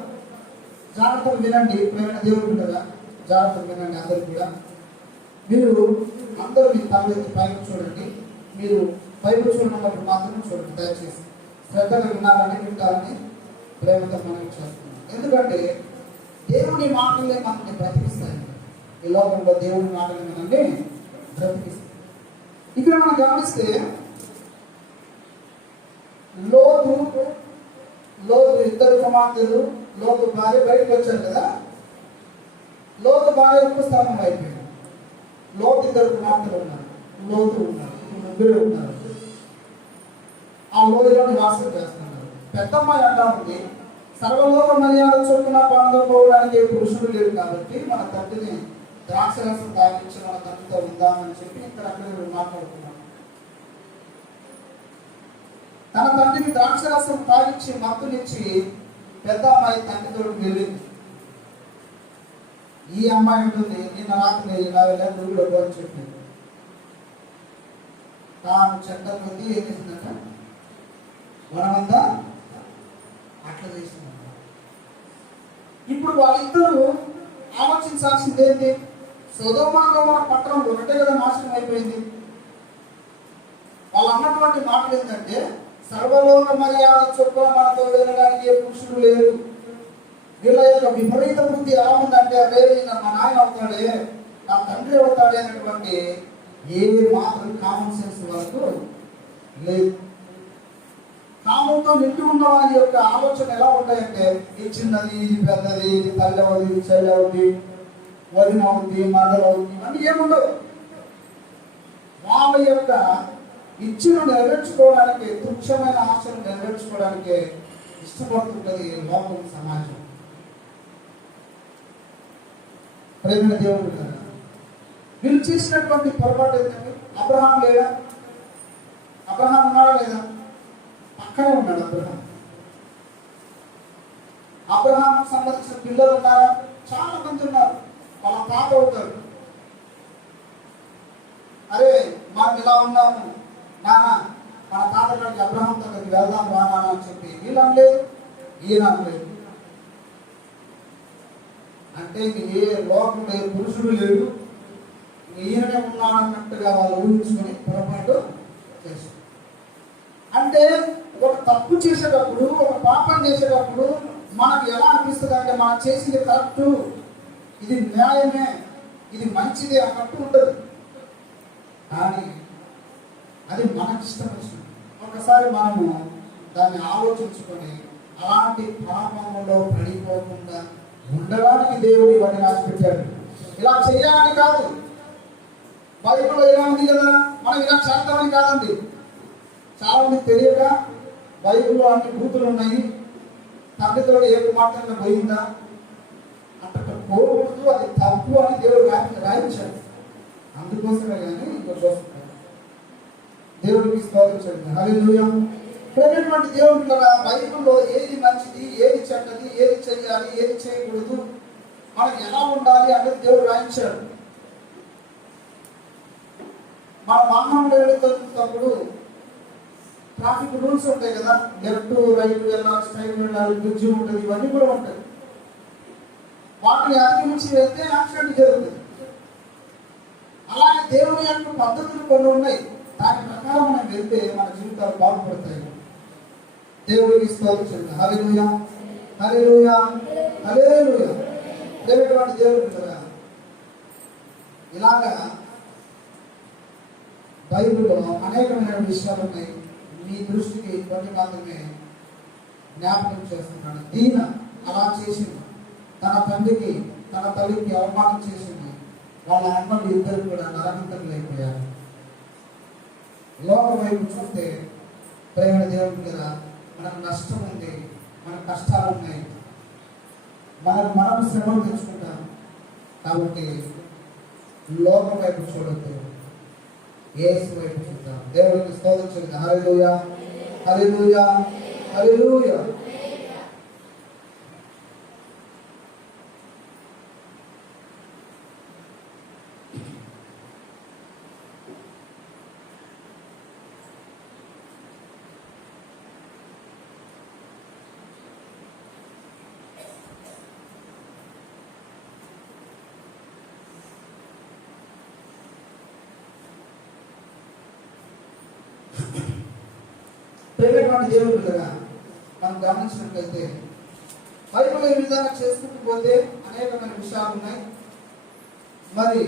జాగ్రత్తలు వినండి ప్రేమ దేవుడు కదా, జాగ్రత్తలు వినండి అందరూ కూడా. మీరు అందరూ మీ తలెత్తి పైకి చూడండి. మీరు పైకి చూడనప్పుడు మాత్రమే చూడండి. దయచేసి శ్రద్ధగా వింటారని ప్రేమతో మనం చేస్తున్నాం. ఎందుకంటే దేవుని మాటలే మనల్ని బ్రతికిస్తాయి. ఈ లోకంలో దేవుని మాటలు మనల్ని బ్రతికిస్తాయి. ఇక్కడ మనం గమనిస్తే లోతు ఇద్దరు కుమార్తెలు, లోతు భార్య బయటకు వచ్చారు కదా. లోతు భార్య ఉపస్థానం అయిపోయింది. లోతు ఇద్దరు కుమార్తెలు ఉన్నారు, లోతు ఉన్నారు, ముగ్గురు ఉన్నారు. ఆ లోయలో నివాసం చేస్తున్నారు. పెద్దమ్మాయి అంటా ఉంది, సర్వలోక మర్యాద చొప్పున పాల్గొనడానికి పురుషుడు లేడు కాబట్టి మన తండ్రిని ద్రాక్షరసం తాగించి మన తండ్రితో ఉందామని చెప్పి అక్కడ మాట్లాడుతున్నారు. తన తండ్రికి ద్రాక్షరసం తాగించి మత్తునిచ్చి పెద్ద అమ్మాయి తండ్రితో వెళ్ళింది. ఈ అమ్మాయి ఉంటుంది, నిన్న రాత్రి ఇలా వెళ్ళా నువ్వు అని చెప్పింది. తాను చెడ్డ కొద్ది ఏం చేసిందంట, మనమంతా అట్లా చేసిందంట. ఇప్పుడు వాళ్ళిద్దరూ ఆలోచించాల్సింది ఏంటి? సొదొమ గొమొర్రా పట్టణం ఒకటే కదా నాశనం అయిపోయింది. అన్నటువంటి మాటలు ఏంటంటే సర్వలోక మర్యాద చొప్పున మనతో వెళ్ళడానికి ఏ పురుషుడు లేడు. వీళ్ళ యొక్క విపరీత బుద్ధి ఎలా ఉందంటే అదే మా నాయన అవుతాడే, నా తండ్రి అవుతాడే అనేటువంటి ఏ మాత్రం కామన్ సెన్స్ వరకు లేదు. కామంతో నిండి ఉన్న వారి యొక్క ఆలోచన ఎలా ఉంటాయంటే ఇది చిన్నది, ఇది పెద్దది, ఇది తల్లి అవుతుంది, ఇది చెల్లి అవుతుంది, వదిన అవుతుంది, మరదలు అవుతుంది, ఇవన్నీ ఏముండవు. వాళ్ళ యొక్క ఇచ్ఛను నెరవేర్చుకోవడానికి, తుచ్చమైన ఆశను నెరవేర్చుకోవడానికి ఇష్టపడుతుంటది లోకం, సమాజం. ప్రేమ దేవుడు కదా, వీళ్ళు చేసినటువంటి పొరపాటు ఏంటంటే అబ్రహాం లేడా? అబ్రహాం ఉన్నాడా లేదా? పక్కనే ఉన్నాడు అబ్రహాం. అబ్రహాం సంబంధించిన పిల్లలు ఉన్నారా? చాలా మంది ఉన్నారు. వాళ్ళ తాత అవుతాడు. అరే మనం ఇలా ఉన్నాము నాన్న, మన తాత గారికి అబ్రహాం దగ్గరికి వెళ్దాం రా నాన్న అని చెప్పి వీళ్ళు అనలేదు, ఈయన అనలేదు. అంటే ఏ లోకంలో ఏ పురుషుడు లేడు, ఈయననే ఉన్నాడన్నట్టుగా వాళ్ళు ఊహించుకొని పొరపాటు చేశారు. అంటే ఒక తప్పు చేసేటప్పుడు, ఒక పాపం చేసేటప్పుడు మనకు ఎలా అనిపిస్తుంది అంటే మనం చేసింది కరెక్ట్, ఇది న్యాయమే, ఇది మంచిది అన్నట్టు ఉంటుంది. కానీ అది మనకి ఇష్టం వచ్చింది. ఒకసారి మనము దాన్ని ఆలోచించుకొని అలాంటి పాపంలో పడిపోకుండా ఉండడానికి దేవుడు ఇవన్నీ రాసి పెట్టాడు. ఇలా చేయాలని కాదు, బైబిల్లో ఇలా ఉంది కదా మనం ఇలా చేద్దామని కాదండి. చాలా మంది తెలియక బైబిల్లో అన్ని బూతులు ఉన్నాయి, తండ్రితో ఏ మాత్రమే పోయిందా అంత పోకూడదు, అది తప్పు అని దేవుడు రాయించాడు. అందుకోసమే కానీ ఇంకోసం దేవుడికి స్తోత్రం. హల్లెలూయా. ప్రేమటువంటి దేవుడి కదా, బైబిల్లో ఏది మంచిది, ఏది చెడ్డది, ఏది చేయాలి, ఏది చేయకూడదు, మనం ఎలా ఉండాలి అనేది దేవుడు రాయించాడు. మన వాహనంలో వెళుతున్నప్పుడు ట్రాఫిక్ రూల్స్ ఉంటాయి కదా, లెఫ్ట్ రైట్ వెళ్ళాలి, స్ట్రైట్ వెళ్ళాలి, బ్రిడ్జ్ ఉంటుంది, ఇవన్నీ కూడా ఉంటాయి. వాటిని అధిగమించి వెళ్తే యాక్సిడెంట్ జరుగుతుంది. అలాగే దేవుని యొక్క పద్ధతులు కొన్ని ఉన్నాయి, దాని ప్రకారం మనం వెళ్తే మన జీవితాలు బాగుపడతాయి. దేవుడికి స్తోత్రం. హల్లెలూయా, హల్లెలూయా, హల్లెలూయా. దేవుడు దేవుడు కదా. ఇలాగా బైబిల్లో అనేకమైన విషయాలు ఉన్నాయి. మీ దృష్టికి కొన్ని మాత్రమే జ్ఞాపకం చేస్తున్నాడు. దీన అలా చేసింది, తన తండ్రికి తన తల్లికి అవమానం చేసింది. వాళ్ళ అమ్మలు ఇద్దరు కూడా నరకంతకులు అయిపోయారు. లోక వైపు చూస్తే ప్రేమ దేవుడి కదా, మనకు నష్టం ఉంది, మనకు కష్టాలు ఉన్నాయి, మనం శ్రమలు తెచ్చుకుంటాం. కాబట్టి లోక వైపు చూడద్దు, యేసు వైపు చూద్దాం. దేవుడికి స్తోత్రం. హల్లెలూయా, హల్లెలూయా, హల్లెలూయా. ప్రేమటువంటి దేవుడు కదా, మనం గమనించినట్లయితే బైబిల్ ఏ విధంగా చేసుకుంటూ పోతే అనేకమైన విషయాలు ఉన్నాయి. మరి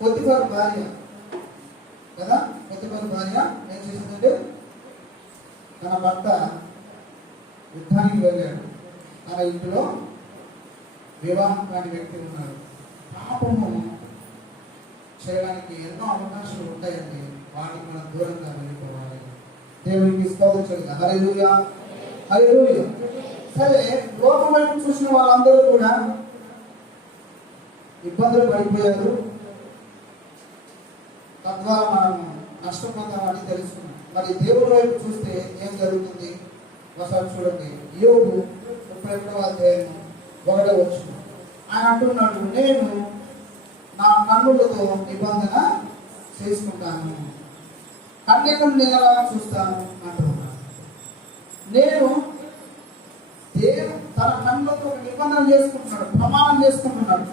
పొతిఫర్ భార్య కదా, పొతిఫర్ భార్య ఏం చేసిందంటే తన భర్త యుద్ధానికి వెళ్ళాడు, తన ఇంటిలో వివాహం కాని వ్యక్తి ఉన్నాడు. పాపము చేయడానికి ఎన్నో అవకాశాలు ఉంటాయండి, వాటికి మనం దూరంగా వెళ్ళిపోవాలి. దేవునికి స్తోత్రం. హల్లెలూయా, హల్లెలూయా. సరే, లోకం వైపు చూసిన వాళ్ళందరూ కూడా ఇబ్బందులు పడిపోయారు, తద్వారా మనం నష్టపోతామని తెలుసుకున్నాం. మరి దేవుడి వైపు చూస్తే ఏం జరుగుతుంది? ఒకసారి చూడండి, యోబు 31వ అధ్యాయం 1వ వచనం. ఆయన అంటున్నాడు, నేను నా కన్నులతో నిబంధన చేసుకుంటాను, కన్యకను నేను ఎలా చూస్తాను అంటున్నాను. నేను దేవుడు తన కన్నులతో నిబంధన చేసుకుంటున్నాడు, ప్రమాణం చేసుకుంటున్నాడు.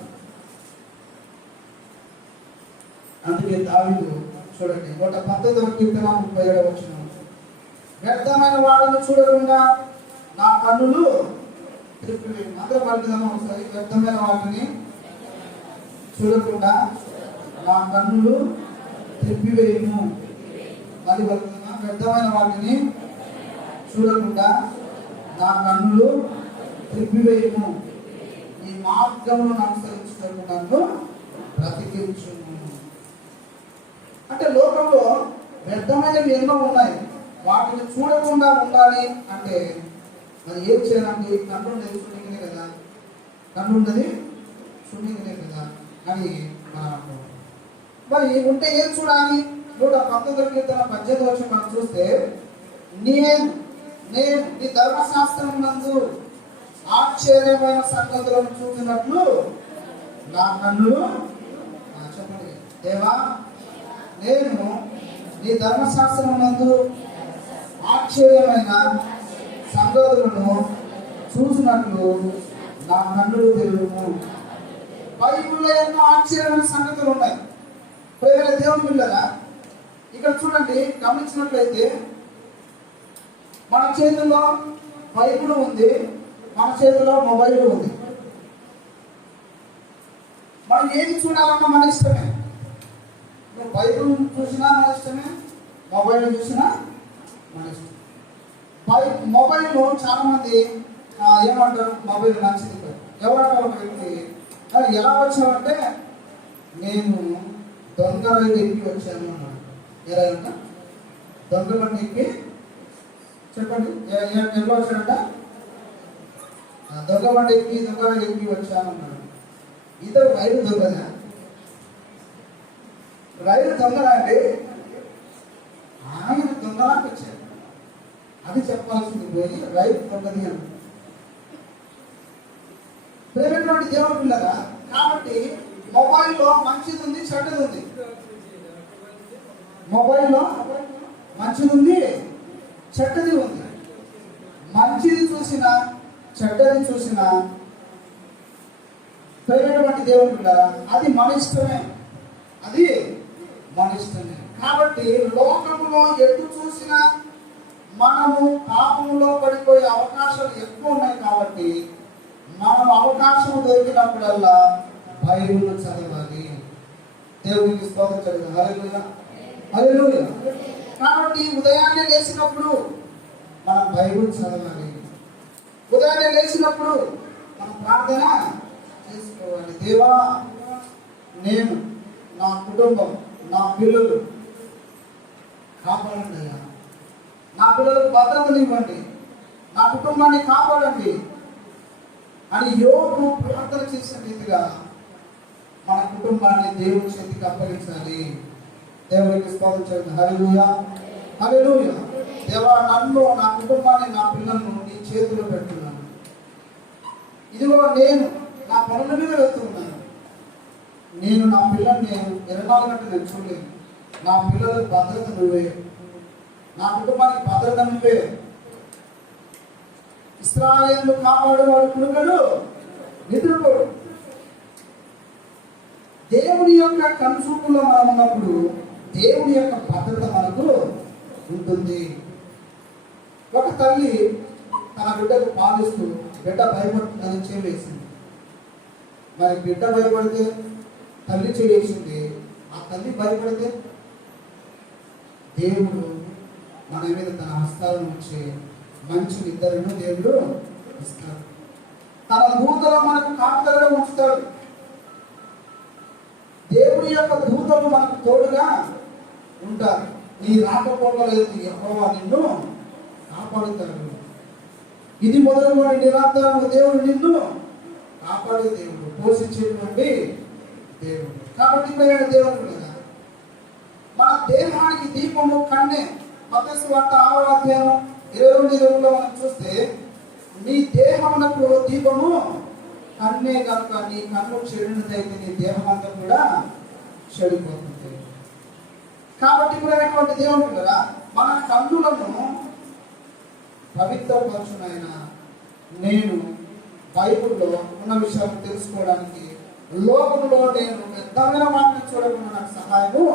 అందుకే దావీదు చూడండి 119వ కీర్తన 37వ వచనం. వ్యర్థమైన వాటిని చూడకుండా నా కన్నులు త్రిప్పివేయము. అందరూ పలుకుదాం ఒకసారి. వ్యర్థమైన వాటిని చూడకుండా నా కన్నులు త్రిప్పివేయము. మళ్ళీ పలుకుదాం. వ్యర్థమైన వాటిని చూడకుండా నా కన్నులు త్రిప్పివేయము. ఈ మార్గమును అనుసరించుటకు నన్ను బ్రతికించుము. అంటే లోకంలో వ్యర్థమైనవి ఎన్నో ఉన్నాయి. వాటిని చూడకుండా ఉండాలి అంటే మరి ఏం చేయాలంటే కన్ను ఉన్నది శూన్యంగానే కదా, కన్ను ఉన్నది శూన్యంగానే కదా అని మనం అనుకుంటాం. మరి ఉంటే ఏం చూడాలి? 119వ కీర్తన 18వ వచనం మనం చూస్తే, నేను నీ ధర్మశాస్త్రం నందు ఆశ్చర్యమైన సంగతులను చూసినట్లు నా కన్నులు, చెప్పండి, దేవా నేను నీ ధర్మశాస్త్రం నందు ఆశ్చర్యమైన సంగతులను చూసినట్లు నా కన్నులు తెరువుము. బైబిల్లో ఎన్నో ఆశ్చర్యమైన సంగతులు ఉన్నాయి. ప్రేమ దేవుని పిల్లరా, ఇక్కడ చూడండి, గమనించినట్లయితే మన చేతిలో బైబిల్ ఉంది, మన చేతిలో మొబైల్ ఉంది. మనం ఏది చూడాలన్నా మన ఇష్టమే. బైబిల్ చూసినా మన ఇష్టమే, మొబైల్ చూసినా మన ఇష్టం. మొబైల్లో చాలా మంది ఏమంటారు, మొబైల్ మంచిది. ఎవరంటారు ఒక వ్యక్తి, ఎలా వచ్చామంటే నేను దొంగలు ఎక్కి వచ్చాను అన్నాడు. ఎలా అంట? దొంగలను ఎక్కి, చెప్పండి ఎలా వచ్చాడంట? దొంగ ఎక్కి వచ్చాను అన్నాడు. ఇతరు రైలు దొంగదా? రైలు దొంగలా అంటే ఆయన దొంగలాంటి వచ్చాడు. అది చెప్పాల్సింది పోయి రైలు దొంగది అని. ప్రేమటువంటి దేవుని పిల్లగా, కాబట్టి మొబైల్లో మంచిది ఉంది, చెడ్డది ఉంది. మొబైల్లో మంచిది ఉంది, చెడ్డది ఉంది. మంచిది చూసినా చెడ్డది చూసినా ప్రేమటువంటి దేవుని పిల్లగా అది మన ఇష్టమే, అది మన ఇష్టమే. కాబట్టి లోకంలో ఎటు చూసినా మనము పాపంలో పడిపోయే అవకాశాలు ఎక్కువ ఉన్నాయి. కాబట్టి మనం అవకాశం దొరికినప్పుడల్లా బైబిల్ చదవాలి. దేవునికి స్తోత్రం చదివాం. హల్లెలూయా, హల్లెలూయా. కాబట్టి ఉదయాన్నే లేచినప్పుడు మనం బైబిల్ చదవాలి. ఉదయాన్నే లేచినప్పుడు మనం ప్రార్థన చేసుకోవాలి. దేవా, నేను, నా కుటుంబం, నా పిల్లలు కాపాడండి అయ్యా. నా పిల్లలకు భద్రతనివ్వండి, నా కుటుంబాన్ని కాపాడండి అని యోబు ప్రార్థన చేసిన రీతిగా మన కుటుంబాన్ని దేవుని చేతికి అప్పగించాలి. దేవునికి స్తోత్రం చేయండి. హల్లెలూయా, హల్లెలూయా. దేవా, నన్ను, నా కుటుంబాన్ని, నా పిల్లలను నీ చేతిలో పెడుతున్నాను. ఇదిగో నేను నా పనుల మీద వెళ్తున్నాను. నేను నా పిల్లల్ని 24 గంటలు నేను చూడలేను. నా పిల్లలకు భద్రత నువ్వే, నా కుటుంబానికి భద్రత నువ్వే. ఇశ్రాయేలును కాపాడువాడు కునుకడు, నిద్రపోడు. దేవుని యొక్క కనుచూపులో మనం ఉన్నప్పుడు దేవుని యొక్క భద్రత మనకు ఉంటుంది. ఒక తల్లి తన బిడ్డకు పాలిస్తూ బిడ్డ భయపడుతుందని చేసింది. మరి బిడ్డ భయపడితే తల్లి చేసింది, ఆ తల్లి భయపడితే దేవుడు మన మీద తన హస్తాలను ఉంచి మంచి నిద్రను దేవుడు ఇస్తాడు. తన దూతలు మనకు కాపుదలలో ఉంచుతాడు. దేవుని యొక్క దూతలు మనకు తోడుగా ఉంటారు. నీ రాకపోకలు యెహోవా నిన్ను కాపాడుతాడు. ఇది మొదలుకొని నిరంతరం దేవుడు నిన్ను కాపాడే దేవుడు, పోషించేటువంటి దేవుడు. కాబట్టి దేవుడు కదా, మన దేహానికి దీపము కన్నే. మత్తయి సువార్త 6వ అధ్యాయం 22 మనం చూస్తే, నీ దేహమునకు దీపము కన్నే కనుక నీ కన్ను చెడినదైతే నీ దేహం అంతా కూడా చెడిపోతుంది. కాబట్టి ఇప్పుడు దేవుడు కదా, మన కన్నులను పవిత్రపరచునైన నేను బైబిల్లో ఉన్న విషయాలు తెలుసుకోవడానికి లోకంలో నేను వ్యర్థమైన వాటిని చూడకుండా నాకు సహాయము.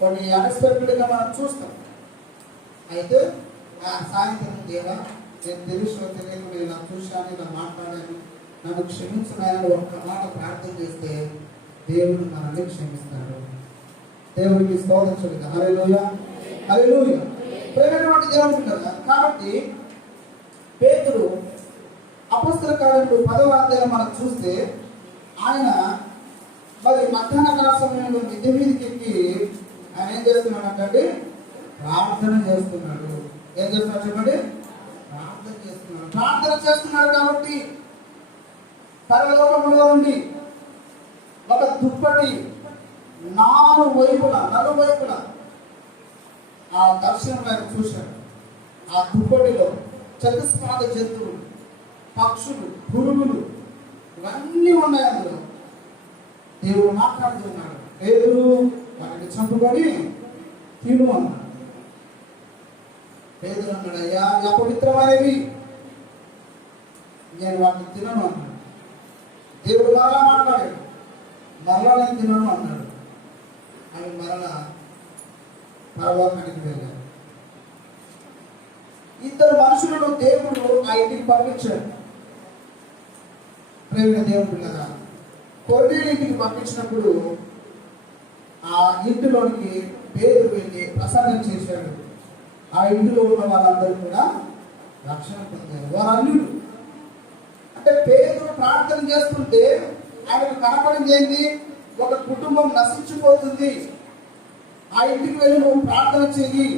కొన్ని అన్ఎక్స్పెక్టెడ్గా మనం చూస్తాం. అయితే ఆ సాయంత్రం దేవా నేను తెలియక ఇలా చూశాను, ఇలా మాట్లాడాను, నన్ను క్షమించున్నాయని ఒక్క మాట ప్రార్థన చేస్తే దేవుడు మనల్ని క్షమిస్తాడు. దేవుడికి స్తోత్రం. హల్లెలూయా, హల్లెలూయా. ప్రేమైనటువంటి దేవుడు కదా. కాబట్టి పేతురు అపొస్తలుల కార్యములు 10వ అధ్యాయం మనం చూస్తే ఆయన మరి మధ్యాహ్న కాల సమయంలో మిద్దె మీదకి ఎక్కి ఆయన ఏం చేస్తున్నాడు అంటే ప్రార్థన చేస్తున్నాడు. ఏం చేస్తున్నాడు చెప్పండి? ప్రార్థన చేస్తున్నాడు కాబట్టి పరలోకములో ఉండి ఒక దుప్పటి నలువైపులా ఆ దర్శనం ఆయన చూశాడు. ఆ దుప్పటిలో చతుస్పాద జంతువులు, పక్షులు, పురుగులు ఇవన్నీ ఉన్నాయి. అందులో దేవుడు మాట్లాడుతున్నాడు. పేతురు వాటిని చంపుకొని తిను అన్నాడు. పేతురు అన్నాడు, అయ్యా అపవిత్రమైనవి, నేను వాటిని తినను అన్నాడు. దేవుడు మరలా మాట్లాడాడు, మరలా నేను తినను అన్నాడు. అవి మరలా పరలోకానికి వెళ్ళాడు. ఇద్దరు మనుషులను దేవుడు ఆ ఇంటికి పంపించాడు. ప్రేమ దేవుడు కదా. కొర్నేలి ఇంటికి పంపించినప్పుడు ఆ ఇంటిలోనికి పేతురు వెళ్ళి ప్రసన్నం చేశాడు. ఆ ఇంటిలో ఉన్న వాళ్ళందరూ కూడా రక్షణ పొందారు. వారు అన్యులు. అంటే పేతురు ప్రార్థన చేస్తుంటే ఆయనకు కనపడింది ఏంటి? ఒక కుటుంబం నశించిపోతుంది. ఆ ఇంటికి వెళ్ళి నువ్వు ప్రార్థన చెయ్యి,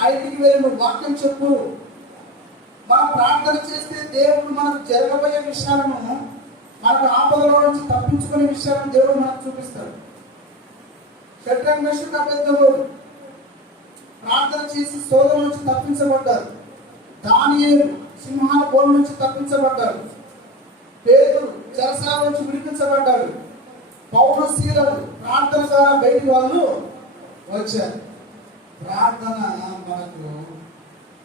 ఆ ఇంటికి వెళ్ళి నువ్వు వాక్యం చెప్పు. మనం ప్రార్థన చేస్తే దేవుడు మనకు జరగబోయే విషయాలను, మనకు ఆపదలో నుంచి తప్పించుకునే విషయాలను దేవుడు మనకు చూపిస్తాడు. షడ్రక్ మెషక్ అబేద్నెగో ప్రార్థన చేసి శోధన నుంచి తప్పించబడ్డారు. దానియేలు సింహాల బోల నుంచి తప్పించబడ్డాడు. పేతురు చెరసాల నుంచి విడిపించబడ్డాడు. పౌలు సీలలు ప్రార్థన ద్వారా బయటికి వాళ్ళు వచ్చారు. ప్రార్థన మనకు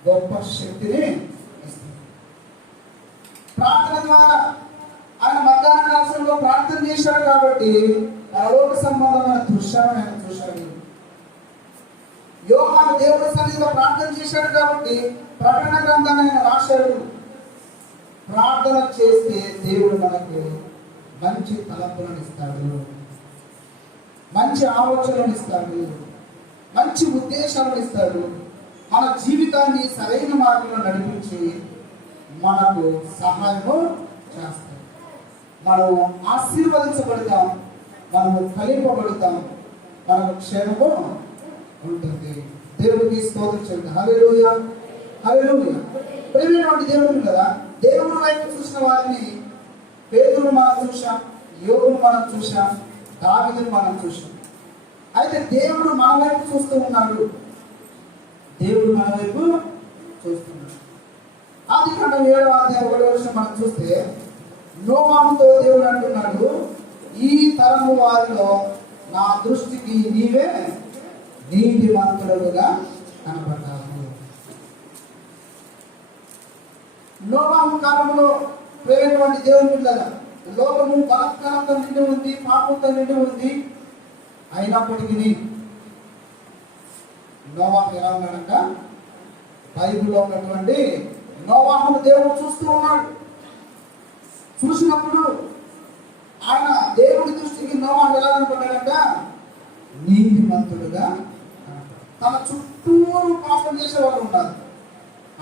గొప్ప శక్తిని ఇస్తుంది. ప్రార్థన ద్వారా ఆయన మధ్యాహ్న కాలంలో ప్రార్థన చేశాడు కాబట్టి పరలోక సంబంధమైన దృశ్యాన్ని ఆయన చూశాడు. యోహాను దేవుడి సన్నిధిలో ప్రార్థన చేశాడు కాబట్టి ప్రకటన గ్రంథాన్ని ఆయన రాశాడు. ప్రార్థన చేస్తే దేవుడు మనకు మంచి తలంపులను ఇస్తాడు, మంచి ఆలోచనలు ఇస్తాడు, మంచి ఉద్దేశాలను ఇస్తాడు. మన జీవితాన్ని సరైన మార్గంలో నడిపించి మనకు సహాయము చేస్తాడు. మనం ఆశీర్వదించబడతాం, మనము ఫలింపబడతాం, మనకు క్షేమము ఉంటుంది. దేవుడికి స్తోత్రం చెప్తాం. హల్లెలూయా, హల్లెలూయా. ప్రియమైనటువంటి దేవుడు కదా. దేవుని వైపు చూసిన వారిని పేతురును మనం చూసాం, యోబును మనం చూసాం, దావీదును మనం చూసాం. అయితే దేవుడు మన వైపు చూస్తూ ఉన్నాడు. దేవుడు మన వైపు చూస్తున్నాడు. ఆదికాండం 7వ అధ్యాయం 1వ వచనం మనం చూస్తే నోవాహుతో దేవుడు అంటున్నాడు, ఈ తరము వారిలో నా దృష్టికి నీవే నీతిమంతుడుగా కనపడ్డావు. నోవాహు కాలంలో ప్రేమైనటువంటి దేవుని బిడ్డలారా, లోకము బలత్కారంతో నిండి ఉంది, పాపంతో నిండి ఉంది. అయినప్పటికీ నోవాహు ఎలా ఉన్నాడంట? బైబిల్లో ఉన్నటువంటి నోవాహును దేవుడు చూస్తూ ఉన్నాడు. చూసినప్పుడు ఆయన దేవుడి దృష్టికి నోవాహు ఎలా కనపడ్డాడంట? నీతిమంతుడుగా. తన చుట్టూరు పాపం చేసేవాళ్ళు ఉన్నారు,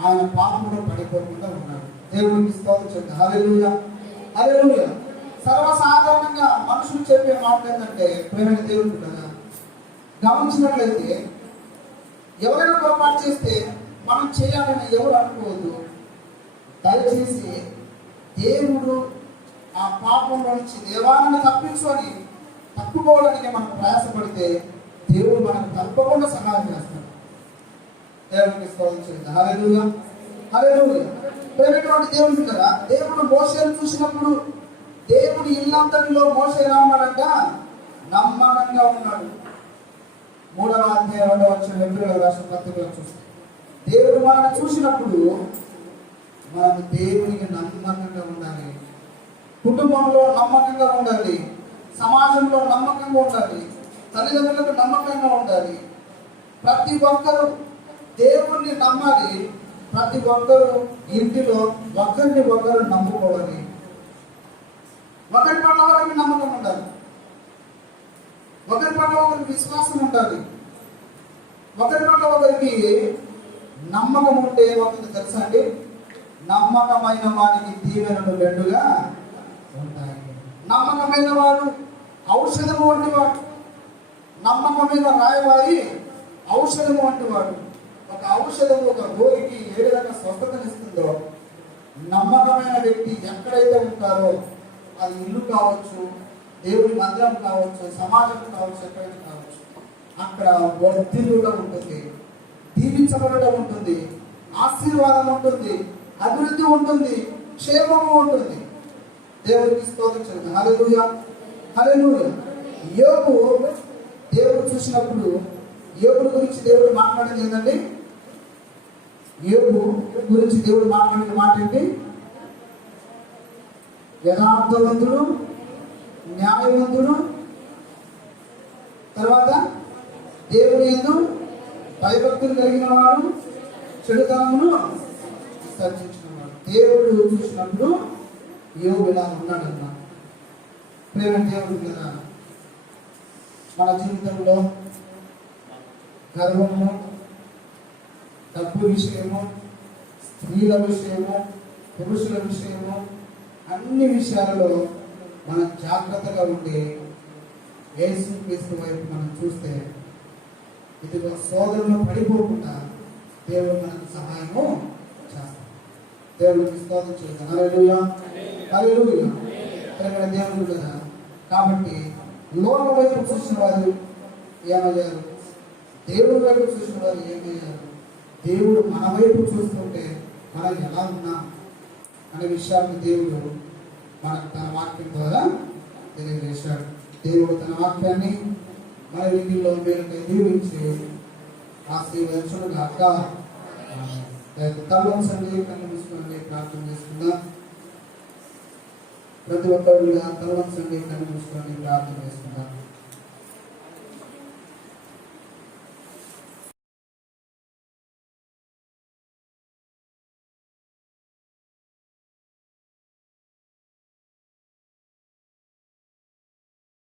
ఆయన పాపంలో పడిపోకుండా ఉన్నాడు. దేవుడికి స్తోత్రం చెప్తాం. హల్లెలూయా, హల్లెలూయా. సర్వసాధారణంగా మనుషులు చెప్పే మాట ఏంటంటే, ప్రేమైన దేవుడు కదా, గమనించినట్లయితే ఎవరైనా పొరపాటు చేస్తే మనం చేయాలని ఎవరు అనుకోవద్దు. దయచేసి దేవుడు ఆ పాపంలో నుంచి దేవాన్ని తప్పించు అని తప్పుకోవడానికి మనం ప్రయాసపడితే దేవుడు మనకు తప్పకుండా సహాయం చేస్తాడు. దేవుడికి స్తోత్రం చెప్తాం. హల్లెలూయా, హల్లెలూయా. ప్రేమైనటువంటి దేవుడు కదా. దేవుడు మోషేను చూసినప్పుడు దేవుడి ఇల్లంతటిలో మోషే ఎలా ఉన్నాడంట? నమ్మకంగా ఉన్నాడు. 3వ అధ్యాయం 2వ వచనం హెబ్రీయులకు రాసిన పత్రికలో చూస్తే దేవుడు మనల్ని చూసినప్పుడు మనం దేవునికి నమ్మకంగా ఉండాలి, కుటుంబంలో నమ్మకంగా ఉండాలి, సమాజంలో నమ్మకంగా ఉండాలి, తల్లిదండ్రులకు నమ్మకంగా ఉండాలి, ప్రతి ఒక్కరు దేవుణ్ణి నమ్మాలి. ప్రతి ఒక్కరు ఇంటిలో ఒకరిని ఒకరు నమ్ముకోవాలి. ఒకరి పట్ల ఒకరికి నమ్మకం ఉండాలి. ఒకరి పట్ల ఒకరికి విశ్వాసం ఉండాలి. ఒకరి పట్ల ఒకరికి నమ్మకం ఉంటే ఏమవుతుందో తెలుసా అండి? నమ్మకమైన వాడికి దీవెనలు మెండుగా ఉంటాయి. నమ్మకమైన వాడు ఔషధము వంటి వాడు. నమ్మకమైన రాయవారి ఔషధము వంటి వాడు. ఒక ఔషధము ఒక రోగికి ఏ విధంగా స్వస్థతనిస్తుందో, నమ్మకమైన వ్యక్తి ఎక్కడైతే ఉంటారో, అది ఇల్లు కావచ్చు, దేవుడి మందిరం కావచ్చు, సమాజం కావచ్చు, ఎక్కడైనా కావచ్చు, అక్కడ వర్ధిల్లడం ఉంటుంది, దీవించబడడం ఉంటుంది, ఆశీర్వాదం ఉంటుంది, అభివృద్ధి ఉంటుంది, క్షేమము ఉంటుంది. దేవుడికి స్తోత్రం. హల్లెలూయా, హల్లెలూయా. యోబు దేవుడు చూసినప్పుడు యోబు గురించి దేవుడు మాట్లాడేది ఏంటండి? యోబు గురించి దేవుడు మాట్లాడిన మాట ఏంటి? యథార్థవంతుడు, న్యాయవంతుడు, తర్వాత దేవుని యందు భయభక్తులు కలిగిన వాడు, చెడుతనమును విసర్జించిన వాడు. దేవుడు చూసినప్పుడు యోబు ఇలా ఉన్నాడన్నా. ప్రేమ దేవుడు కదా, మన జీవితంలో గర్వము, డబ్బు విషయము, స్త్రీల విషయము, పురుషుల విషయము, అన్ని విషయాలలో మనం జాగ్రత్తగా ఉండి యేసుక్రీస్తు వైపు మనం చూస్తే ఇదిగో సోదరులు పడిపోకుండా దేవుడు మనకు సహాయము చేస్తాడు. దేవుడికి స్తోత్రం చేద్దాం. హల్లెలూయా, హల్లెలూయా. ప్రేమ దేవుడు కదా. కాబట్టి లోక వైపు చూసిన వారు ఏమయ్యారు? దేవుడి వైపు చూసిన వారు ఏమయ్యారు? దేవుడు మన వైపు చూస్తుంటే మనం ఎలా ఉన్నాం అనే విషయాన్ని దేవుడు మనకు తన వాక్యం ద్వారా తెలియజేశాడు. దేవుడు తన వాక్యాన్ని మన వీటిల్లో మేలుకై దీవించి ఆశీర్వదించుగాక. తలవంచండి, కళ్ళు మూసుకోండి, ప్రార్థన చేసుకుందాం. ప్రతి ఒక్కరు తలవంచండి, కళ్ళు మూసుకోండి, ప్రార్థన చేసుకుందాం.